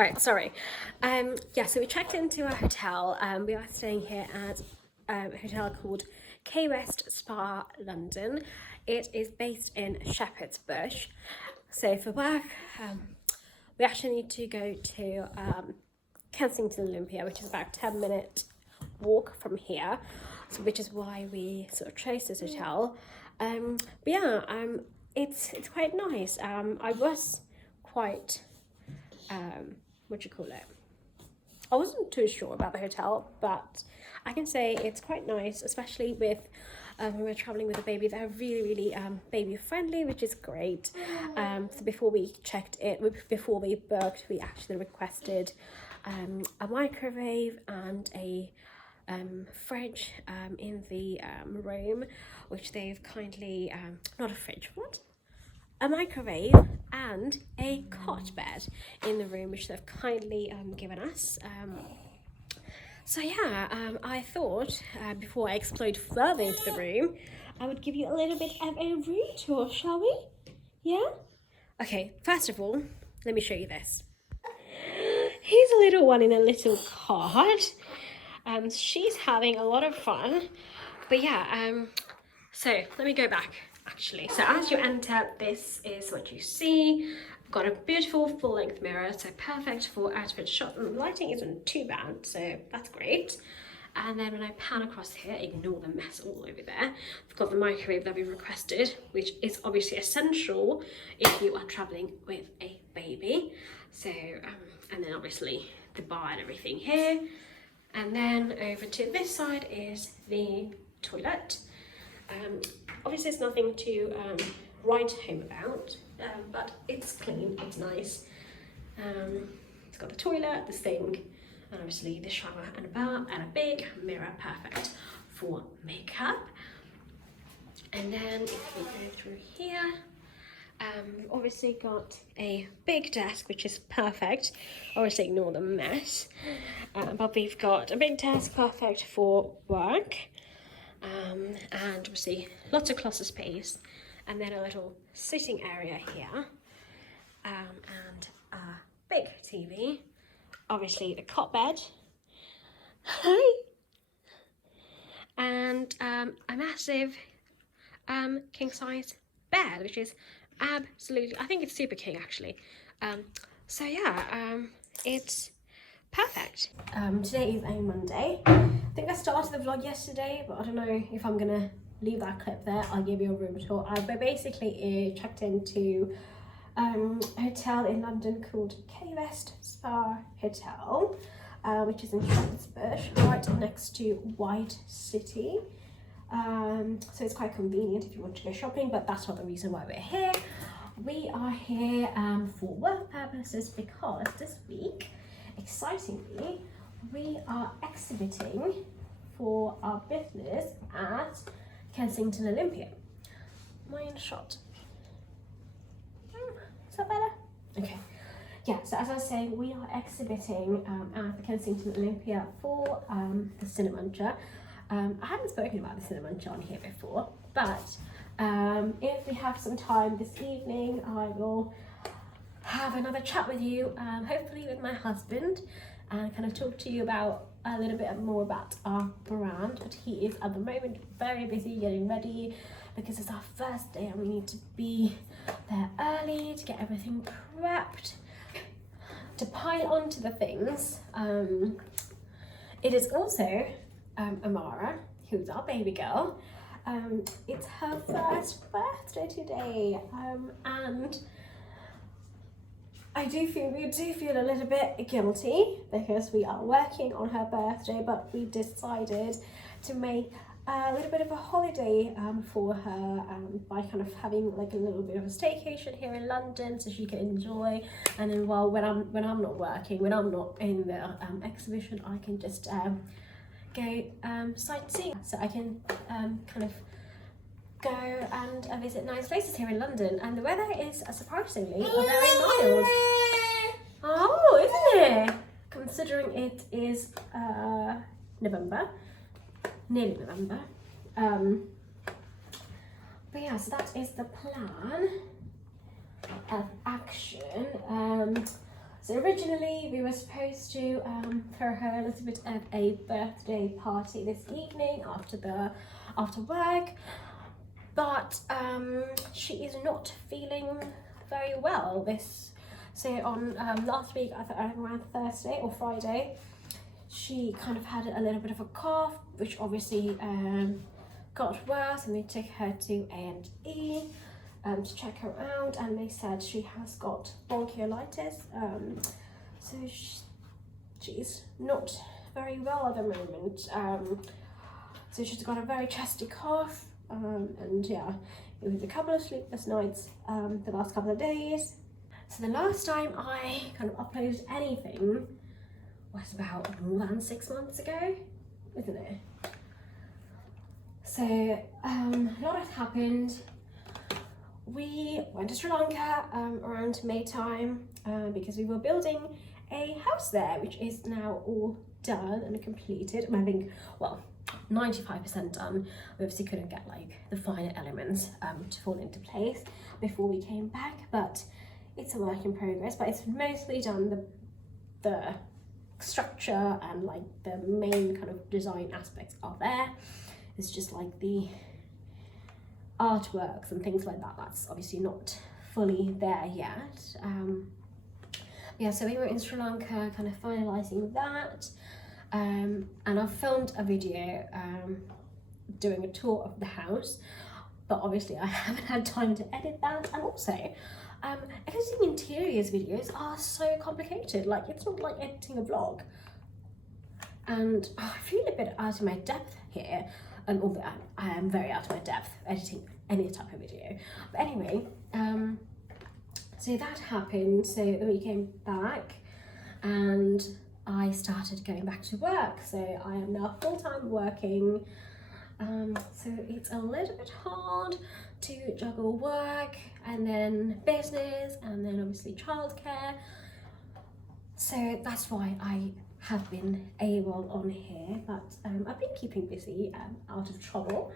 All right, sorry. Yeah, so we checked into a hotel. We are staying here at a hotel called K West Spa London. It is based in Shepherd's Bush. So for work, we actually need to go to Kensington Olympia, which is about a 10-minute walk from here. So which is why we sort of chose this hotel. But yeah, it's quite nice. I was quite what do you call it? I wasn't too sure about the hotel, but I can say it's quite nice, especially with when we're traveling with a baby. They're really, really baby friendly, which is great. So before we checked it, before we booked, we actually requested a microwave and a fridge in the room, which they've kindly, not a fridge, what? A microwave and a cot bed in the room, which they've kindly given us. So yeah, I thought before I explode further into the room, I would give you a little bit of a room tour, shall we? Yeah? Okay, first of all, let me show you this. Here's a little one in a little cot. She's having a lot of fun. But yeah, so let me go back actually. So as you enter, this is what you see. I've got a beautiful full-length mirror, so perfect for outfit shot. And the lighting isn't too bad, so that's great. And then when I pan across here, ignore the mess all over there. I've got the microwave that we requested, which is obviously essential if you are traveling with a baby. So, and then obviously the bar and everything here. And then over to this side is the toilet. Obviously it's nothing to write home about, but it's clean, it's nice. It's got the toilet, the sink, and obviously the shower and a bar and a big mirror, perfect for makeup. And then if we go through here, we've obviously got a big desk, which is perfect. Obviously ignore the mess. But we've got a big desk, perfect for work. And obviously lots of closet space, and then a little sitting area here, and a big TV, obviously the cot bed, hi, and a massive king size bed, which is absolutely, I think it's super king actually. So yeah, it's perfect. Today is a Monday. I think I started the vlog yesterday, but I don't know if I'm gonna leave that clip there. I'll give you a room tour. I basically checked into a hotel in London called K West Spa Hotel, which is in Shepherd's Bush, right next to White City. So it's quite convenient if you want to go shopping, but that's not the reason why we're here. We are here for work purposes because this week, excitingly, we are exhibiting for our business at Kensington Olympia. Am I in a shot? Is that better? Okay. Yeah, so as I was saying, we are exhibiting at the Kensington Olympia for the Cinemuncher. I haven't spoken about the Cinemuncher on here before, but if we have some time this evening, I will have another chat with you, hopefully with my husband, and kind of talk to you about a little bit more about our brand. But he is at the moment very busy getting ready because it's our first day and we need to be there early to get everything prepped. To pile onto the things, it is also Amara, who's our baby girl. It's her first birthday today, and we do feel a little bit guilty because we are working on her birthday, but we decided to make a little bit of a holiday for her by kind of having like a little bit of a staycation here in London so she can enjoy. And then when I'm not working, when I'm not in the exhibition, I can just go sightseeing. So I can kind of go and visit nice places here in London, and the weather is surprisingly very mild. Oh, isn't it? Considering it is November, nearly November. But yeah, so that is the plan of action. So So originally we were supposed to throw her a little bit of a birthday party this evening after work, but she is not feeling very well. So on last week, I thought around Thursday or Friday, she kind of had a little bit of a cough, which obviously got worse, and we took her to A&E to check her out, and they said she has got bronchiolitis, so she's not very well at the moment. So she's got a very chesty cough, and yeah, it was a couple of sleepless nights the last couple of days. So the last time I kind of uploaded anything was about more than 6 months ago, isn't it? So a lot has happened. We went to Sri Lanka around May time because we were building a house there, which is now all done and completed. I think, well, 95% done. We obviously couldn't get like the finer elements to fall into place before we came back, but it's a work in progress. But it's mostly done. The structure and like the main kind of design aspects are there. It's just like the artworks and things like that, that's obviously not fully there yet. Yeah, so we were in Sri Lanka kind of finalising that, and I filmed a video doing a tour of the house, but obviously I haven't had time to edit that. And also editing interiors videos are so complicated. Like, it's not like editing a vlog, and I feel a bit out of my depth here. Although I am very out of my depth editing any type of video. But anyway, so that happened. So we came back and I started going back to work. So I am now full-time working. So it's a little bit hard to juggle work and then business and then obviously childcare. So that's why I have been able on here, but I've been keeping busy out of trouble.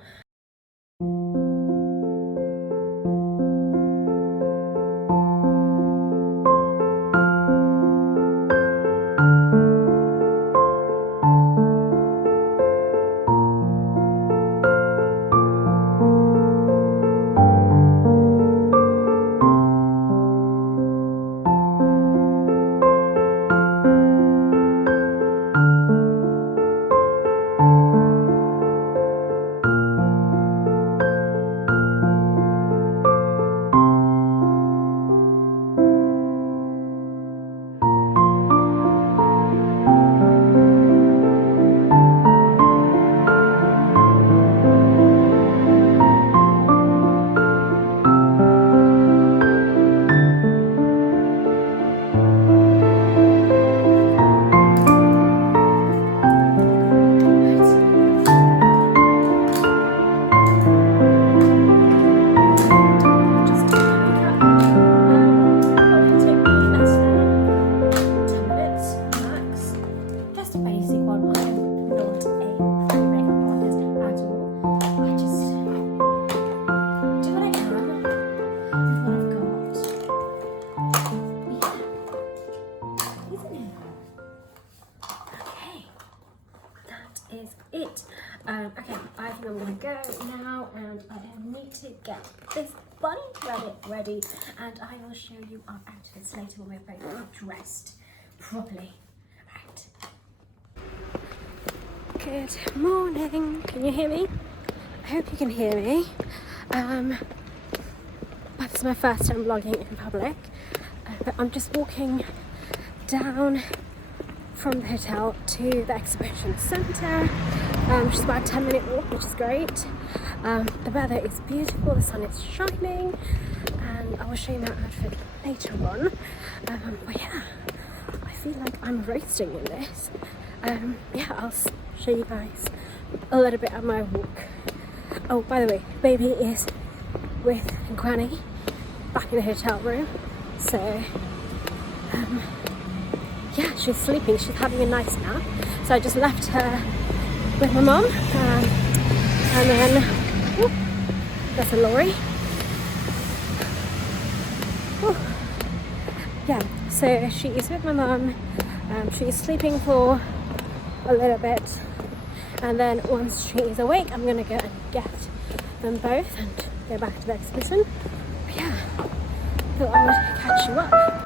Okay, I think I'm gonna go now, and I need to get this bunny ready, and I will show you our outfits later when we're both dressed properly. Right. Good morning. Can you hear me? I hope you can hear me. But this is my first time vlogging in public. But I'm just walking down from the hotel to the exhibition centre, which is about a 10-minute walk, which is great. The weather is beautiful, the sun is shining, and I will show you my outfit later on. But yeah, I feel like I'm roasting in this. Yeah, I'll show you guys a little bit of my walk. Oh, by the way, baby is with Granny back in the hotel room, so yeah, she's sleeping, she's having a nice nap. So I just left her with my mum, and then whoop, there's a lorry. Whew. Yeah, So she is with my mum. She is sleeping for a little bit, and then once she is awake, I'm gonna go and get them both and go back to the exhibition. But yeah, thought I would catch you up.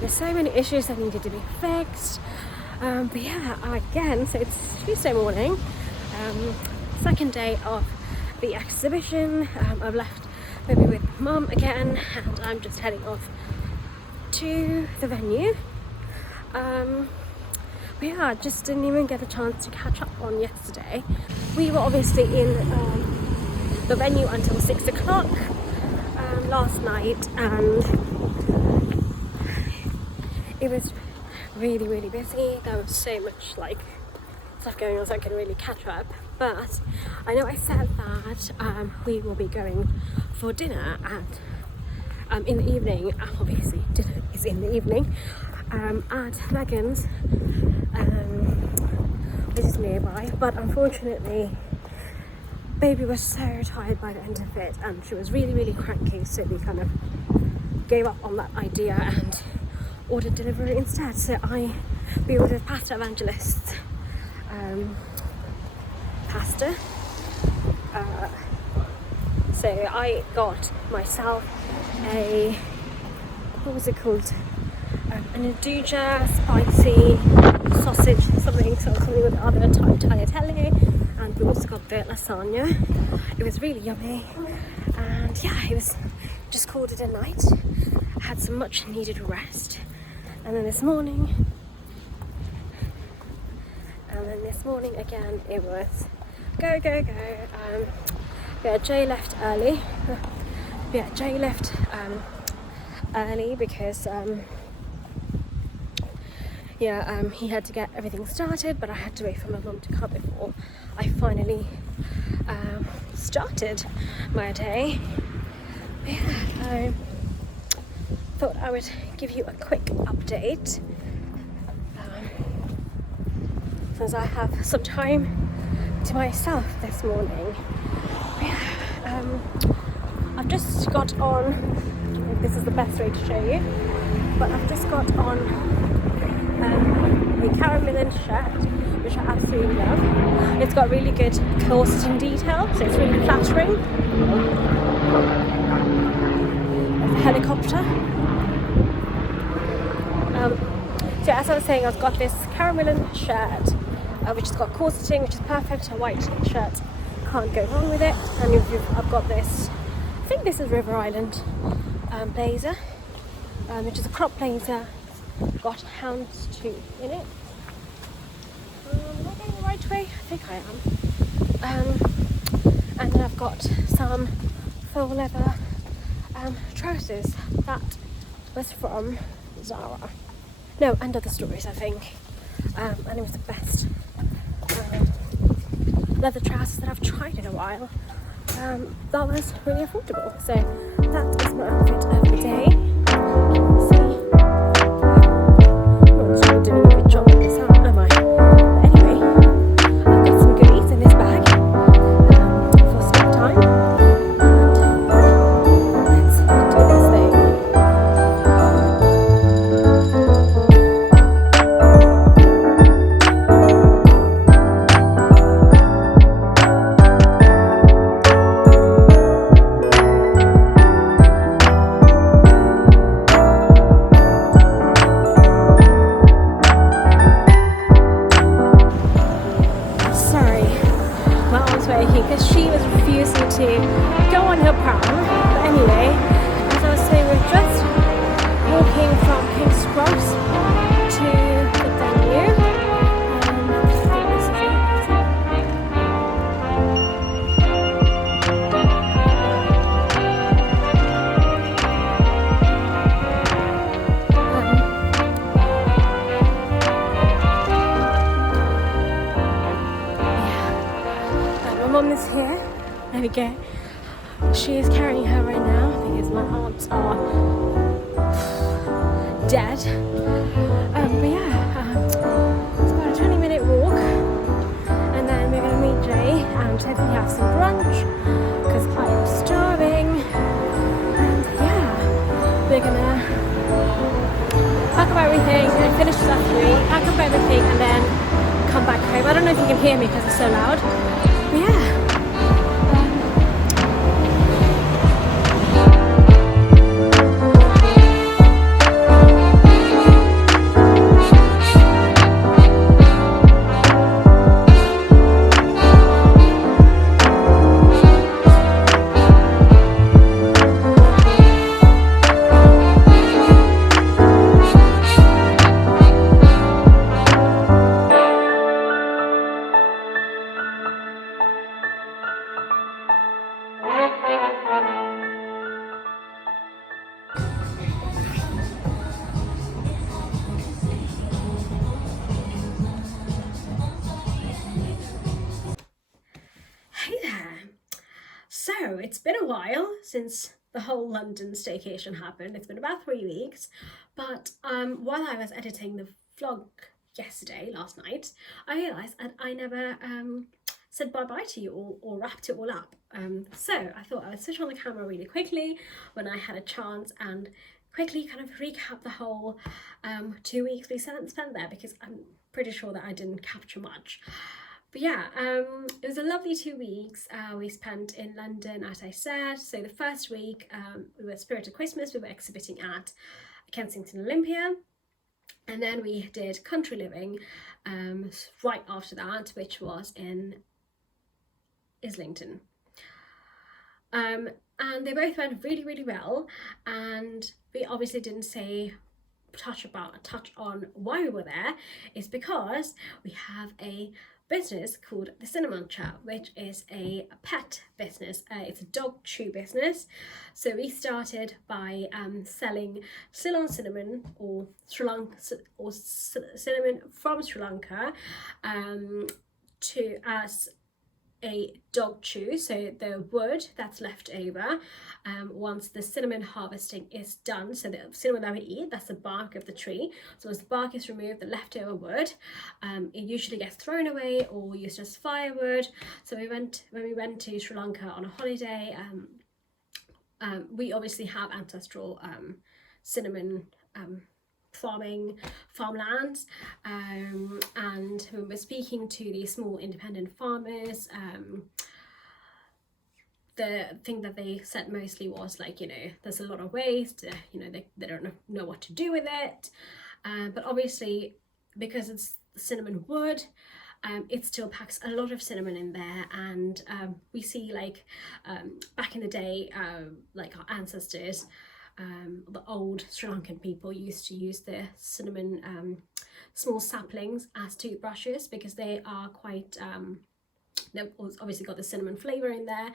There's so many issues that needed to be fixed, but yeah, again, so it's Tuesday morning, second day of the exhibition. I've left baby with mum again, and I'm just heading off to the venue. But yeah, just didn't even get a chance to catch up on yesterday. We were obviously in the venue until 6 o'clock last night, and it was really, really busy. There was so much like stuff going on, so I couldn't really catch up. But I know I said that we will be going for dinner at in the evening. Obviously, dinner is in the evening at Megan's, which is nearby. But unfortunately, baby was so tired by the end of it, and she was really, really cranky. So we kind of gave up on that idea and ordered delivery instead. So we ordered pasta evangelist pasta. So I got myself a, what was it called? An Induja spicy sausage, something with other tagliatelle, and we also got the lasagna. It was really yummy, and yeah, it was just called it a night. I had some much needed rest. And then this morning again, it was go. Jay left early. Early because he had to get everything started, but I had to wait for my mum to come before I finally started my day. But yeah, thought I would give you a quick update since I have some time to myself this morning. I've just got on, if this is the best way to show you, but I've just got on the caramelin shirt, which I absolutely love. It's got really good corseting detail, so it's really flattering. There's a helicopter. So as I was saying, I've got this caramelin shirt, which has got corseting, which is perfect. A white shirt, can't go wrong with it. And I've got this, I think this is River Island blazer, which is a crop blazer. It's got houndstooth in it. Am I going the right way? I think I am. And then I've got some faux leather trousers that was from Zara. No, and Other Stories, I think. And it was the best leather trousers that I've tried in a while. that was really affordable. So that is my outfit of the day. See, I'm not sure I'm doing a good job at this, am I? But anyway, I've got some goodies in this bag for snack time. And let's do this thing. Because she was refusing to go on her pram. But anyway, as I was saying, we're just walking from King's Cross to the venue. I think this is my mum is here. There we go. She is carrying her right now because my aunts are dead. But yeah, it's about a 20-minute walk, and then we're gonna meet Jay and hopefully have some brunch because I am starving. And yeah, we're gonna pack up everything and finish this at 3, pack up everything and then come back home. I don't know if you can hear me because it's so loud. But yeah. Hey there. So it's been a while since the whole London staycation happened. It's been about 3 weeks, but while I was editing the vlog last night, I realised that I never said bye-bye to you all or wrapped it all up. So I thought I would switch on the camera really quickly when I had a chance and quickly kind of recap the whole 2 weeks we spent there, because I'm pretty sure that I didn't capture much. But yeah, it was a lovely 2 weeks we spent in London, as I said. So the first week, we were Spirit of Christmas, we were exhibiting at Kensington Olympia. And then we did country living right after that, which was in Islington. And they both went really, really well. And we obviously didn't touch on why we were there. Is because we have a business called the Cinnamon Chair, which is a pet business. It's a dog chew business. So we started by selling Ceylon cinnamon or cinnamon from Sri Lanka as a dog chew. So the wood that's left over once the cinnamon harvesting is done, so the cinnamon that we eat, that's the bark of the tree. So once the bark is removed, the leftover wood, it usually gets thrown away or used as firewood. So when we went to Sri Lanka on a holiday, we obviously have ancestral cinnamon farmlands, and when we're speaking to these small independent farmers, the thing that they said mostly was like, there's a lot of waste, they don't know what to do with it, but obviously because it's cinnamon wood, it still packs a lot of cinnamon in there. And we see back in the day, like our ancestors, the old Sri Lankan people used to use the cinnamon small saplings as toothbrushes, because they are quite they've obviously got the cinnamon flavor in there,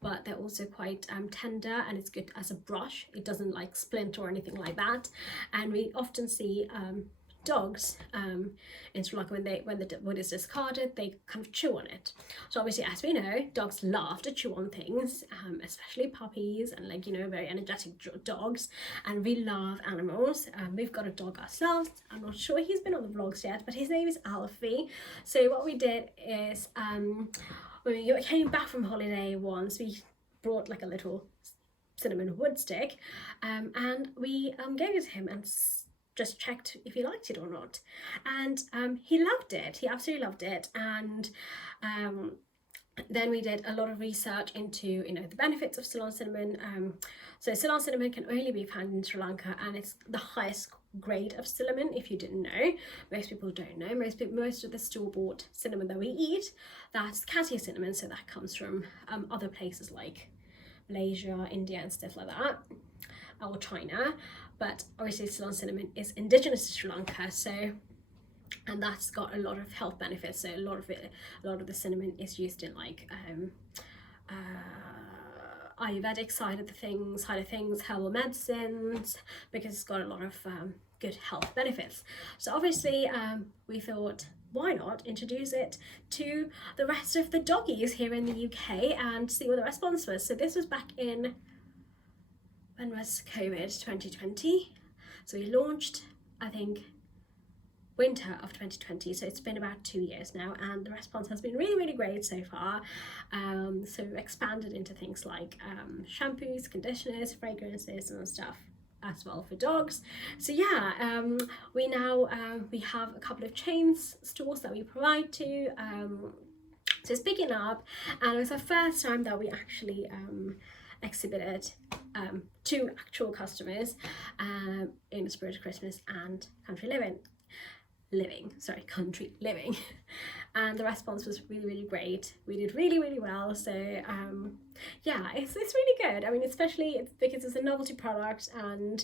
but they're also quite tender, and it's good as a brush. It doesn't like splint or anything like that. And we often see dogs in Sri Lanka, when the wood is discarded, they kind of chew on it. So obviously, as we know, dogs love to chew on things, especially puppies and, like, you know, very energetic dogs, and we love animals. We've got a dog ourselves. I'm not sure he's been on the vlogs yet, but his name is Alfie. So what we did is when we came back from holiday once, we brought like a little cinnamon wood stick, and we gave it to him and just checked if he liked it or not, and he loved it. He absolutely loved it. And then we did a lot of research into, you know, the benefits of Ceylon cinnamon. So Ceylon cinnamon can only be found in Sri Lanka, and it's the highest grade of cinnamon, if you didn't know. Most people don't know. Most of the store-bought cinnamon that we eat, that's cassia cinnamon, so that comes from other places like Malaysia, India and stuff like that, or China. But obviously Ceylon cinnamon is indigenous to Sri Lanka, so, and that's got a lot of health benefits. So a lot of the cinnamon is used in like Ayurvedic side of things, herbal medicines, because it's got a lot of good health benefits. So obviously we thought, why not introduce it to the rest of the doggies here in the UK and see what the response was. So this was back in, when was COVID? 2020. So we launched, I think, winter of 2020, so it's been about 2 years now, and the response has been really, really great so far. So we've expanded into things like shampoos, conditioners, fragrances and stuff as well for dogs. So yeah, we now we have a couple of chains stores that we provide to, so it's picking up, and it was the first time that we actually exhibited to actual customers in Spirit of Christmas and Country Living, and the response was really, really great. We did really, really well. So yeah, it's really good. I mean, especially because it's a novelty product, and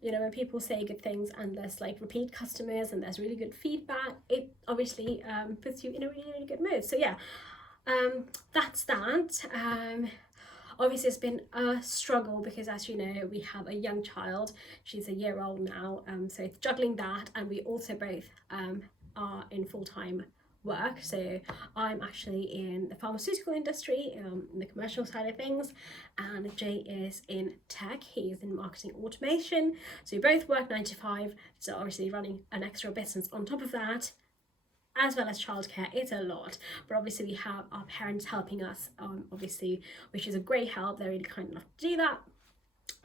you know, when people say good things and there's like repeat customers and there's really good feedback, it obviously puts you in a really, really good mood. So yeah, that's that. Obviously it's been a struggle because, as you know, we have a young child. She's a year old now, so it's juggling that, and we also both are in full-time work. So I'm actually in the pharmaceutical industry, in the commercial side of things, and Jay is in tech. He is in marketing automation. So we both work 9 to 5, so obviously running an extra business on top of that, as well as childcare. It's a lot, but obviously we have our parents helping us, obviously, which is a great help. They're really kind enough to do that,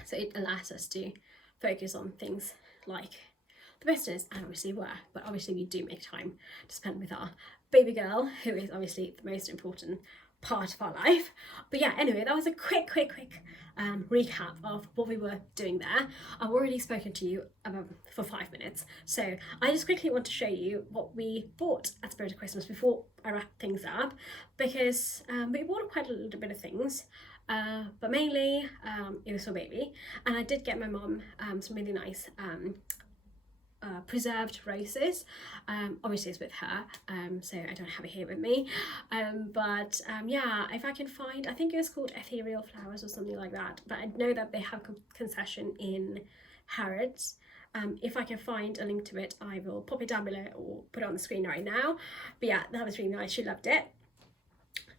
so it allows us to focus on things like the business and obviously work. But obviously we do make time to spend with our baby girl, who is obviously the most important part of our life. But yeah, anyway, that was a quick recap of what we were doing there. I've already spoken to you about for 5 minutes, so I just quickly want to show you what we bought at Spirit of Christmas before I wrap things up, because we bought quite a little bit of things, but mainly it was for baby, and I did get my mum some really nice preserved roses. Obviously it's with her, so I don't have it here with me, but yeah, if I can find, I think it was called Ethereal Flowers or something like that, but I know that they have concession in Harrods. If I can find a link to it, I will pop it down below or put it on the screen right now. But yeah, that was really nice. She loved it.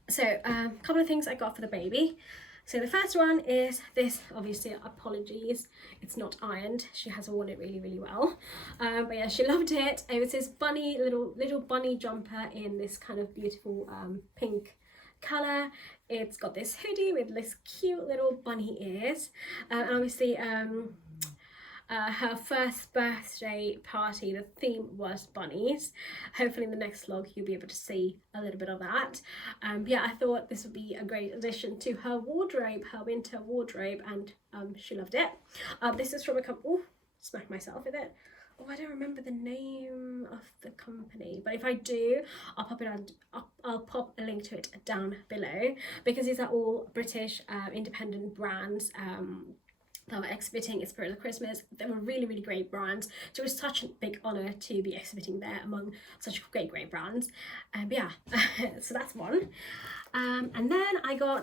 So a couple of things I got for the baby. So the first one is this. Obviously, apologies, it's not ironed. She has worn it really, really well. But yeah, she loved it. It was this bunny, little bunny jumper in this kind of beautiful pink colour. It's got this hoodie with this cute little bunny ears. And obviously, her first birthday party, the theme was bunnies. Hopefully in the next vlog you'll be able to see a little bit of that. Yeah, I thought this would be a great addition to her wardrobe, her winter wardrobe, and she loved it. This is from a couple. Smack myself with it. Oh, I don't remember the name of the company, but if I do, I'll pop it on. I'll pop a link to it down below, because these are all British independent brands that were exhibiting at Spirit of Christmas. They were really, really great brands. So it was such a big honour to be exhibiting there among such great brands. But yeah, so that's one. And then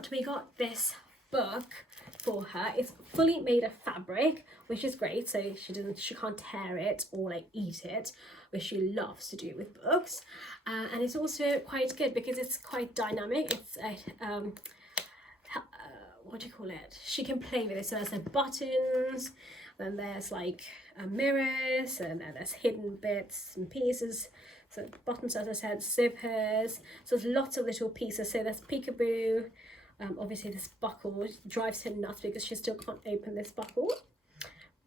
we got this book for her. It's fully made of fabric, which is great, so she can't tear it or like eat it, which she loves to do with books. And it's also quite good because it's quite dynamic. It's what do you call it? She can play with it. So there's like buttons, then there's like mirrors, and then there's hidden bits and pieces. So buttons, as I said, zippers. So there's lots of little pieces. So there's peekaboo. Obviously this buckle drives her nuts because she still can't open this buckle.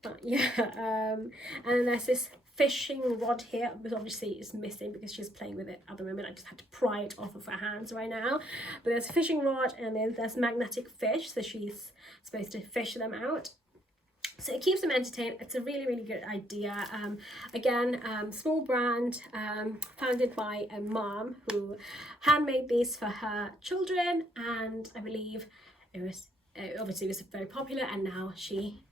But yeah, and then there's this fishing rod here, but obviously it's missing because she's playing with it at the moment. I just had to pry it off of her hands right now. But there's a fishing rod, and then there's magnetic fish, so she's supposed to fish them out. So it keeps them entertained. It's a really, really good idea. Again, small brand, founded by a mom who handmade these for her children, and I believe it was obviously it was very popular, and now she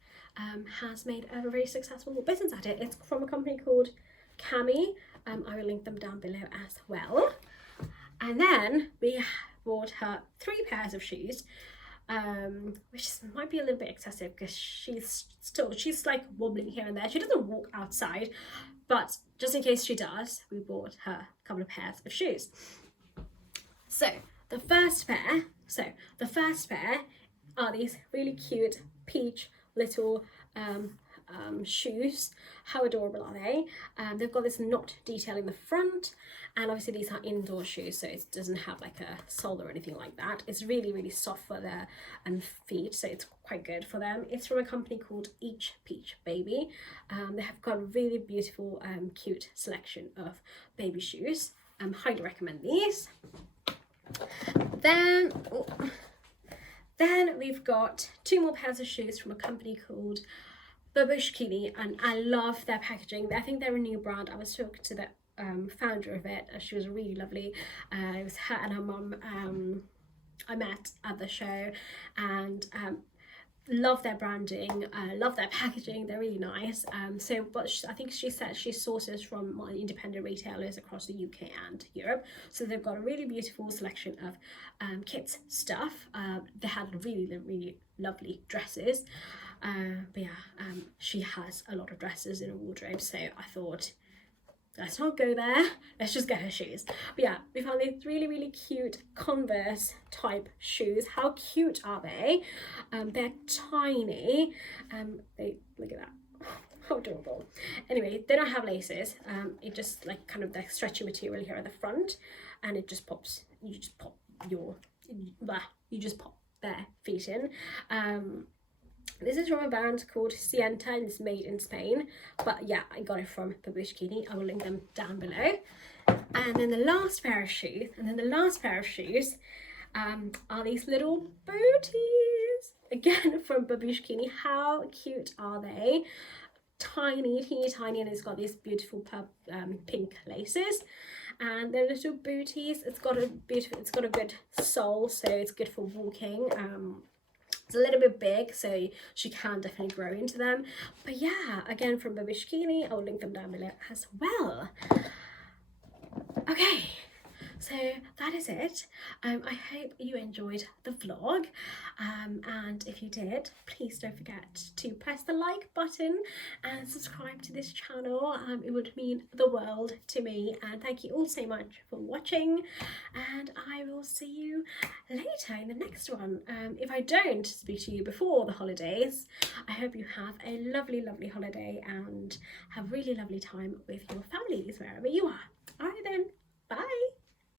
has made a very successful business at it. It's from a company called Cami. I will link them down below as well. And then we bought her 3 pairs of shoes, which might be a little bit excessive because she's like wobbling here and there. She doesn't walk outside, but just in case she does, we bought her a couple of pairs of shoes. So the first pair are these really cute peach little shoes. How adorable are they? They've got this knot detail in the front, and obviously these are indoor shoes, so it doesn't have like a sole or anything like that. It's really, really soft for their feet, so it's quite good for them. It's from a company called Each Peach Baby. They have got a really beautiful cute selection of baby shoes. Highly recommend these. Then we've got 2 more pairs of shoes from a company called Babushkini, and I love their packaging. I think they're a new brand. I was talking to the founder of it. She was really lovely. It was her and her mum I met at the show, and love their branding, love their packaging. They're really nice. I think she said she sources from independent retailers across the UK and Europe, so they've got a really beautiful selection of kids stuff. They had really, really lovely dresses, but yeah, she has a lot of dresses in her wardrobe, so I thought, let's not go there, let's just get her shoes. But yeah, we found these really, really cute Converse type shoes. How cute are they? They're tiny. Look at that. How adorable. Anyway, they don't have laces. It just like kind of the stretchy material here at the front, and it just pops. You just pop their feet in. This is from a brand called Sienta, and it's made in Spain. But yeah, I got it from Babushkini. I will link them down below. And then the last pair of shoes, are these little booties. Again, from Babushkini. How cute are they? Tiny, teeny tiny, and it's got these beautiful pink laces. And they're little booties. It's got a good sole, so it's good for walking. It's a little bit big, so she can definitely grow into them. But yeah, again from Babushkini, I'll link them down below as well. Okay, so that is it. I hope you enjoyed the vlog, and if you did, please don't forget to press the like button and subscribe to this channel. It would mean the world to me, and thank you all so much for watching, and I will see you later in the next one. If I don't speak to you before the holidays, I hope you have a lovely, lovely holiday and have really lovely time with your families wherever you are. All right then, bye.